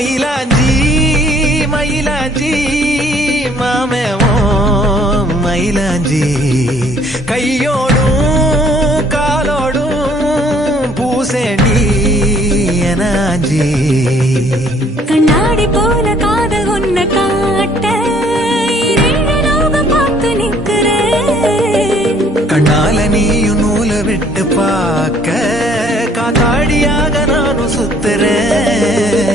மயிலாஞ்சி மயிலாஞ்சி மாமேவோ மயிலாஞ்சி கையோடும் காலோடும் பூசேண்டி எனாஞ்சி கண்ணாடி போல காதல் ஒன்ன காட்ட பார்த்து நிற்கிறேன் கண்ணால நீயும் நூல விட்டு பார்க்க காத்தாடியாக நானும் சுத்துறேன்